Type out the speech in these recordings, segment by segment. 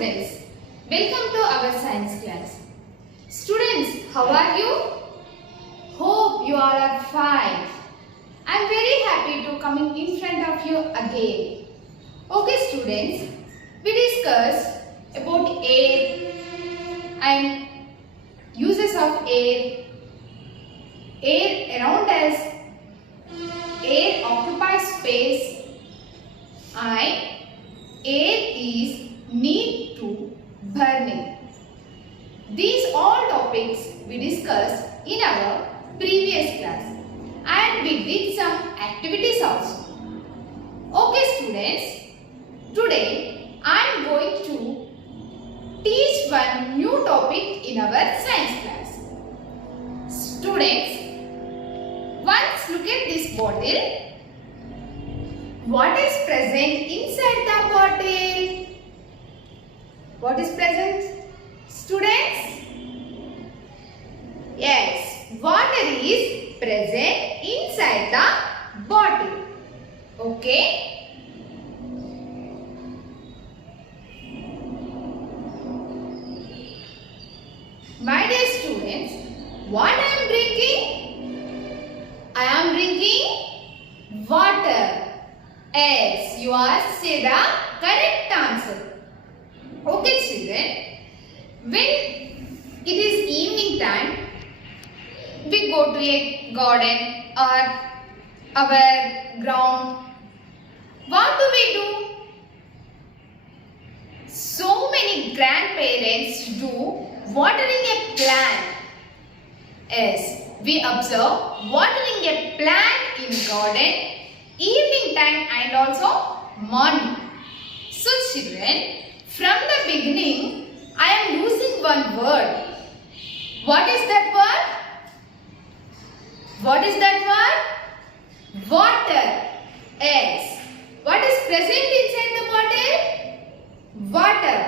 students, welcome to our science class. Students, how are you? Hope you all are fine. I am very happy to coming in front of you again. Okay students, we discussed about air and uses of air around us, air occupies space and air is need to burning. These all topics we discussed in our previous class and we did some activities also. Okay students, today I am going to teach one new topic in our science class. Students, once look at this bottle. What is present inside the bottle? What is present? Students? Yes, water is present inside the bottle. Okay? My dear students, what I am drinking? I am drinking water. Yes, you are say the correct answer. Okay children, when it is evening time, we go to a garden or our ground. What do we do? So many grandparents do watering a plant. Yes, we observe watering a plant in garden evening time and also morning. So children, from the beginning I am using one word. What is that word? What is that word? Water. Yes. What is present inside the bottle? Water.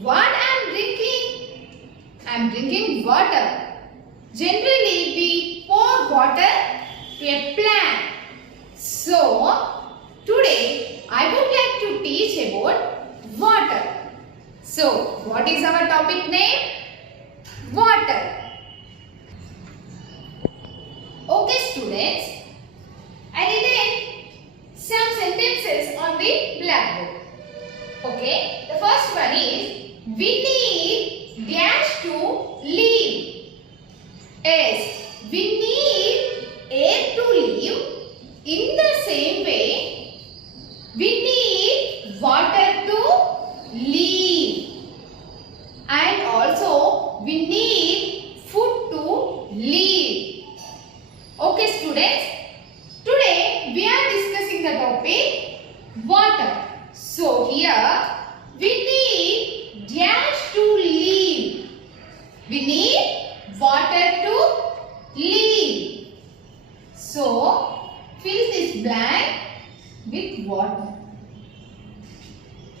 What I am drinking? I am drinking water. Generally we pour water to a plant. So, today I would like to teach about water. So, what is our topic name? Water. Okay students, I written some sentences on the blackboard. Okay, the first one is, we need dash to live. Yes, we need air to live. In the same way, we need water to live. And also, we need food to live. Okay students, today we are discussing the topic water. So here, we need dash to live. We need water to live. So, fill this blank with water.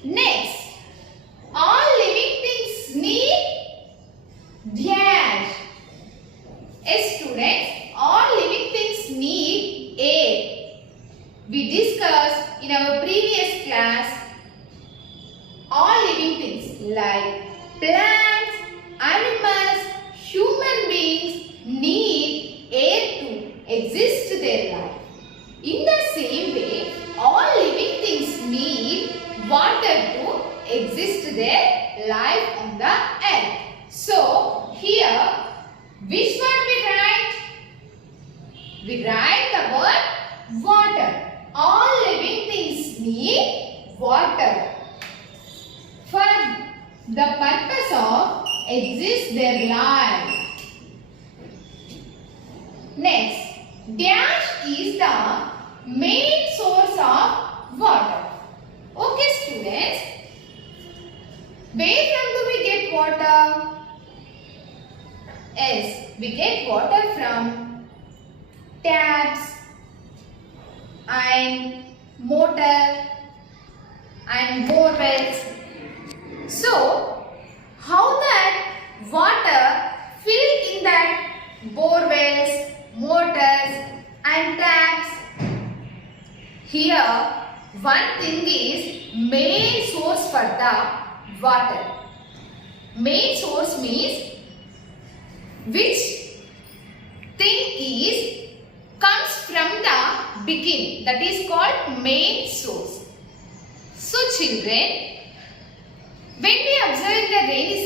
Next, all living things need dash. Yes students, all living things need air. We discussed in our previous class all living things like plants, animals, human beings need air to exist their life. In the same way, all living things need water to exist their life on the earth. So, here, which word we write? We write the word water. All living things need water for the purpose of exist their life. Next, dash is the main source of water. Okay students, where from do we get water? Yes, we get water from taps and motor and borewells. So, how that water fill in that borewells, motors and taps? Here, one thing is main source for the water. Main source means which thing is comes from the beginning, that is called main source. So children, when we observe in the rainy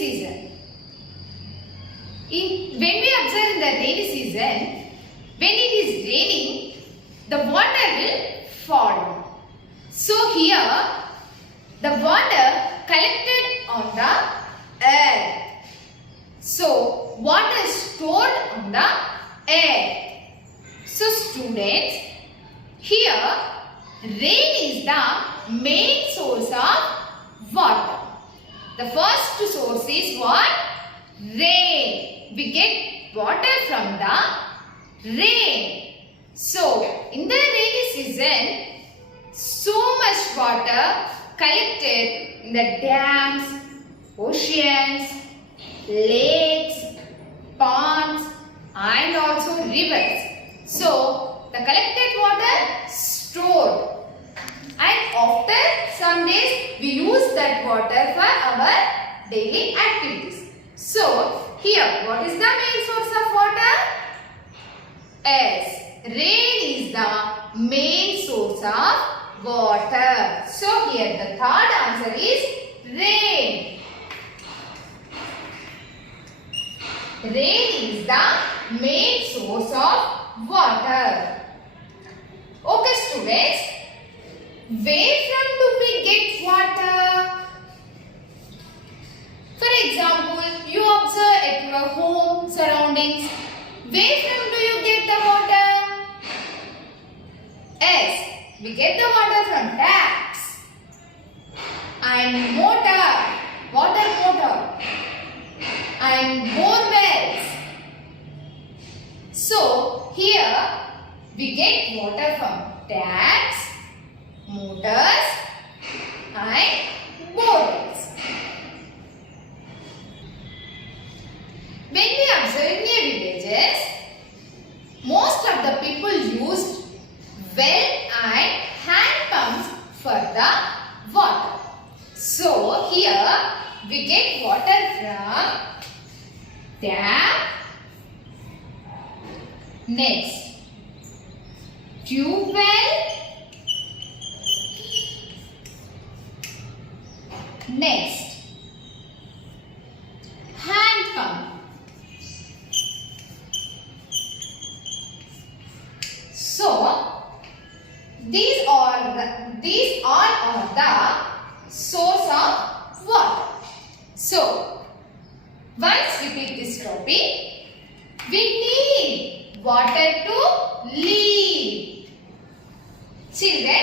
season, when it is raining, the water will fall. So here the water collected on the earth. So water is stored on the earth. So students, here rain is the main source of water. The first source is what? Rain. We get water from the rain. So in the rainy season, so much water collected in the dams, oceans, lakes, ponds and also rivers. So the collected water stored, and after some days we use that water for our daily activities. So here what is the main source of water? Yes, rain is the main source of water. So here the third answer is rain. Rain is the main source of water. Okay students, where from do we get water? For example, you observe at your home surroundings. Where from do you get the water? Yes, we get the water from taps and water motor and bore wells. So here we get water from taps, motors and bore wells. When we observe in the villages, most of the people used well and hand pumps for the water. So here we get water from tap, next tube well, next hand pump. So these all are the source of water. So once repeat this topic, we need water to live. Children,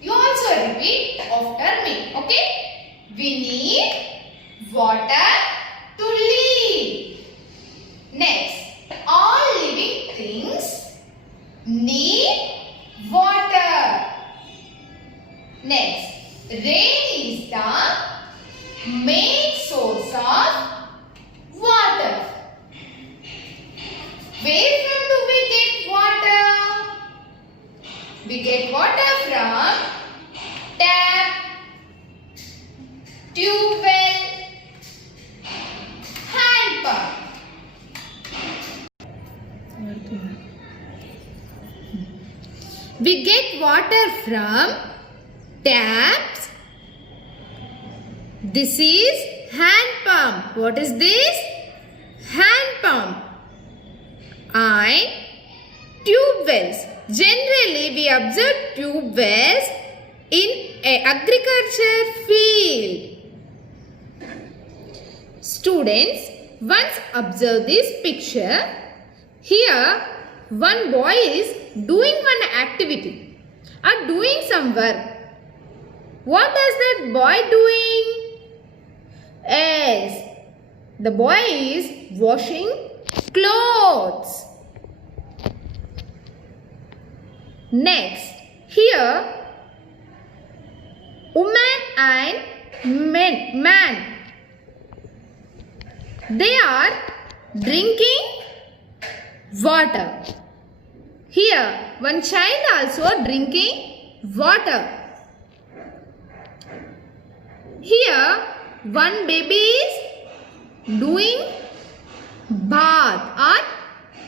you also repeat after me. Okay? We need water to live. Next, all living things need water. Next, rain is the main source of water. Where from do we get water? We get water from tap, tube well, hand pump. We get water from taps. This is hand pump. What is this? Hand pump. And tube wells. Generally, we observe tube wells in an agriculture field. Students, once observe this picture. Here, one boy is doing one activity or doing some work. What is that boy doing? Yes, the boy is washing clothes. Next, here woman and man, they are drinking water. Here one child also drinking water. Here one baby is doing bath or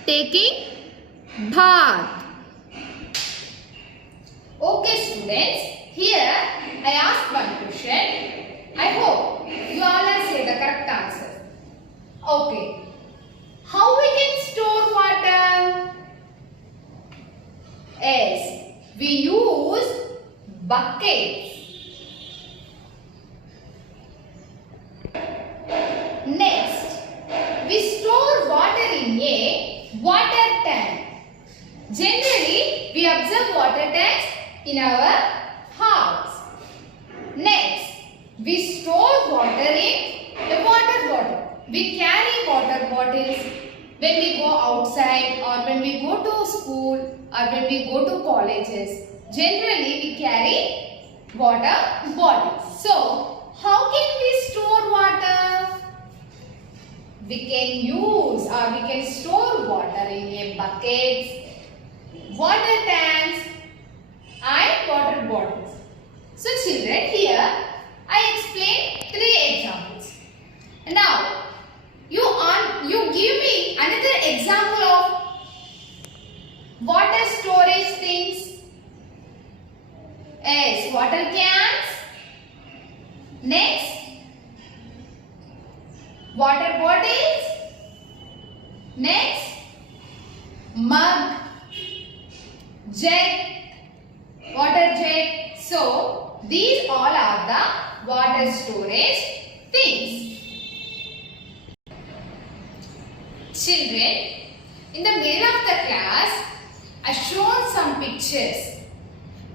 taking bath. Okay students, here I asked one question. I hope you all have said the correct answer. Okay. How we can store water? Yes, we use buckets. Next, we store water in a water tank. Generally, we observe water tanks in our house. Next, we store water in a water bottle. We carry water bottles when we go outside or when we go to school or when we go to colleges. Generally, we carry water bottles. So, how can we store water? We can use or we can store water in a buckets, water tanks and water bottles. So children, here I explain 3 examples. Now you give me another example of water storage things. Yes, water cans. Next, water bottles. Next, mug, jug, water jug. So, these all are the water storage things. Children, in the middle of the class, I shown some pictures.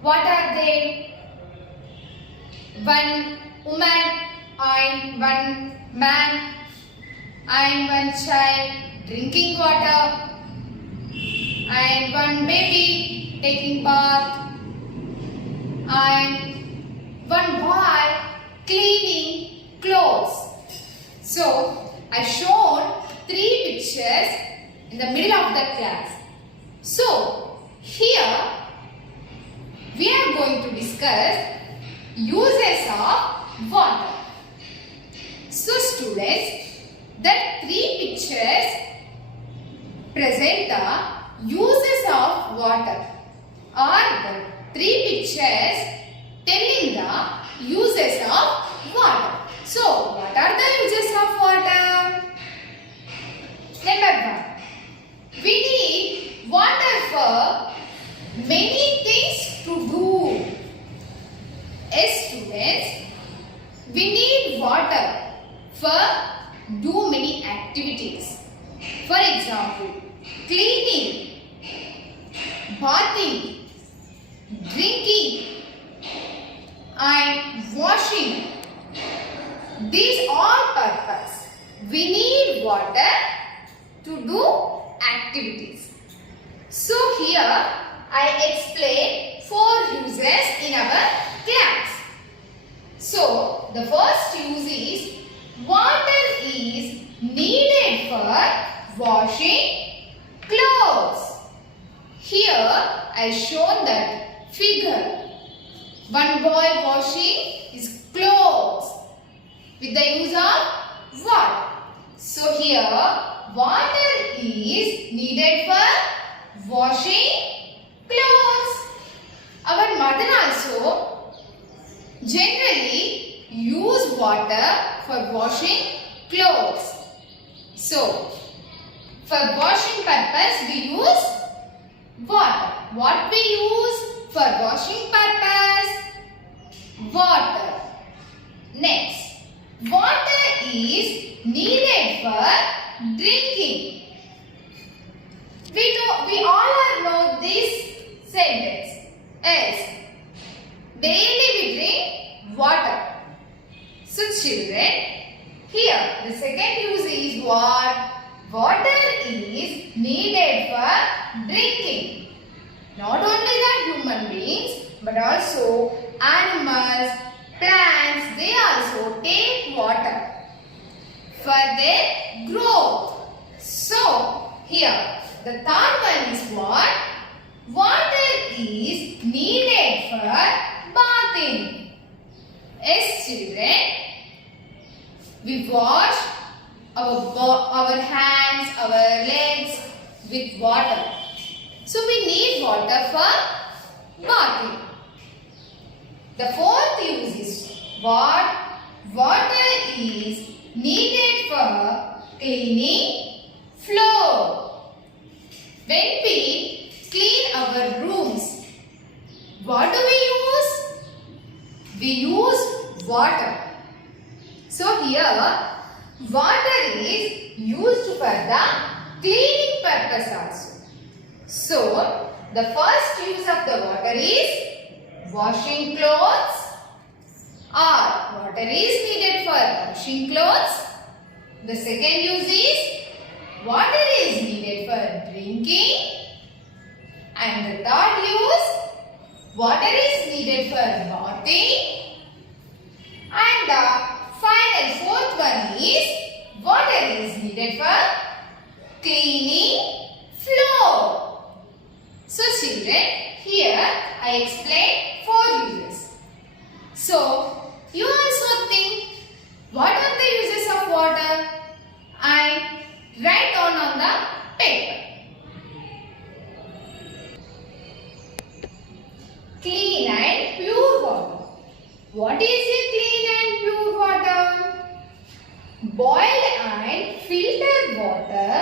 What are they? One woman and one man and one child drinking water and one baby taking bath and one boy cleaning clothes. So, I shown 3 pictures in the middle of the class. So, here we are going to discuss uses of water. So, students, the 3 pictures present the uses of water, or the 3 pictures telling the uses of water. So, what are the uses of water? Number 1, we need water for many things to do. As students, we need water for do many activities. For example, cleaning, bathing, drinking and washing. These all purpose. We need water to do activities. So here I explain 4 uses in our class. So the first use is water is needed for washing clothes. Here I shown that figure. One boy washing his clothes with the use of water. So here water is needed for washing clothes. Our mother also generally use water for washing clothes. So, for washing purpose we use water. What we use for washing purpose? Water. Next, water is needed for drinking. We all know this sentence. Yes. Daily we drink water. So children, here the second use is what? Water is needed for drinking. Not only the human beings but also animals, plants, they also take water for their growth. So here the third one is what? Water is needed for bathing. Yes children. We wash our hands, our legs with water. So we need water for bathing. The fourth use is what? Water is needed for cleaning floor. When we clean our rooms, what do we use? We use water. So here water is used for the cleaning purpose also. So the first use of the water is washing clothes, or water is needed for washing clothes. The second use is water is needed for drinking. And the third use, water is needed for bathing. And the final fourth one is water is needed for cleaning floor. So children, here I explained 4 uses. So you also think what are the uses of water and write down on the paper. Clean and pure water. What is a clean and pure water? Boiled and filtered water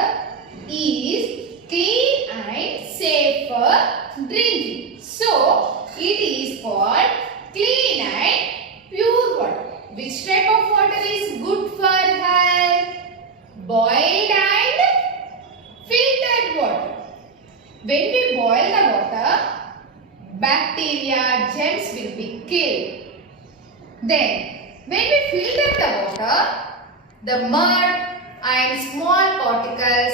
is clean and safe for drinking. So, it is called clean and pure water. Which type of water is good for health? Boiled and filtered water. When we boil the water, bacteria, germs will be killed. Then, when we filter the water, the mud and small particles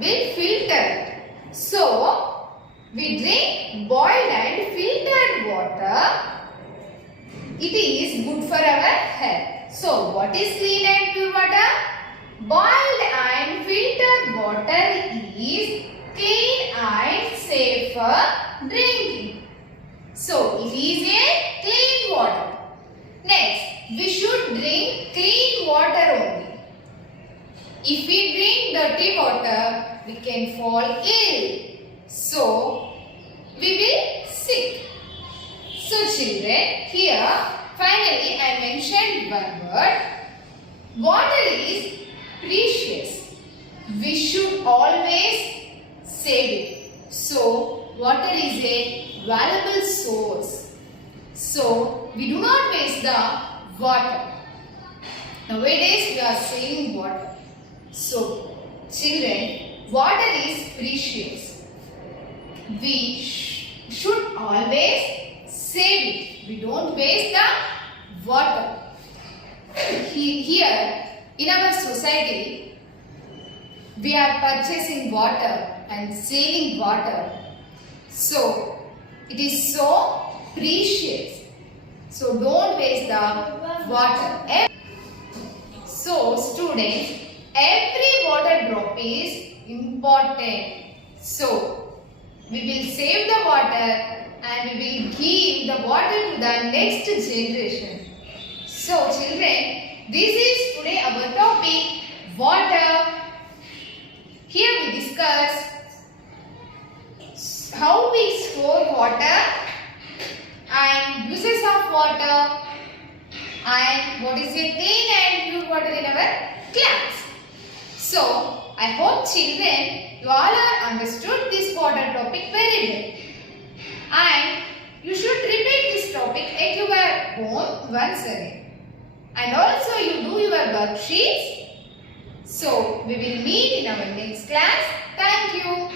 will filter. So, we drink boiled and filtered water. It is good for our health. So, what is clean and pure water? Boiled and filtered water is clean and safe for drinking. So, it is a clean water. Next, we should drink clean water only. If we drink dirty water, we can fall ill. So, we will sick. So, children, here finally I mentioned one word. Water is precious. We should always save it. So, water is a valuable source. So, we do not waste the water. Nowadays, we are saving water. So, children, water is precious. We should always save it. We don't waste the water. Here, in our society, we are purchasing water and saving water. So, it is so precious. So, don't waste the water. So, students, every water drop is important. So, we will save the water and we will give the water to the next generation. So, children, this is today our topic, water. Here we discuss how we store water and uses of water and what is a clean and pure water in our class. So, I hope children, you all are understood this water topic very well. And you should repeat this topic at your home once again. And also you do your worksheets. So, we will meet in our next class. Thank you.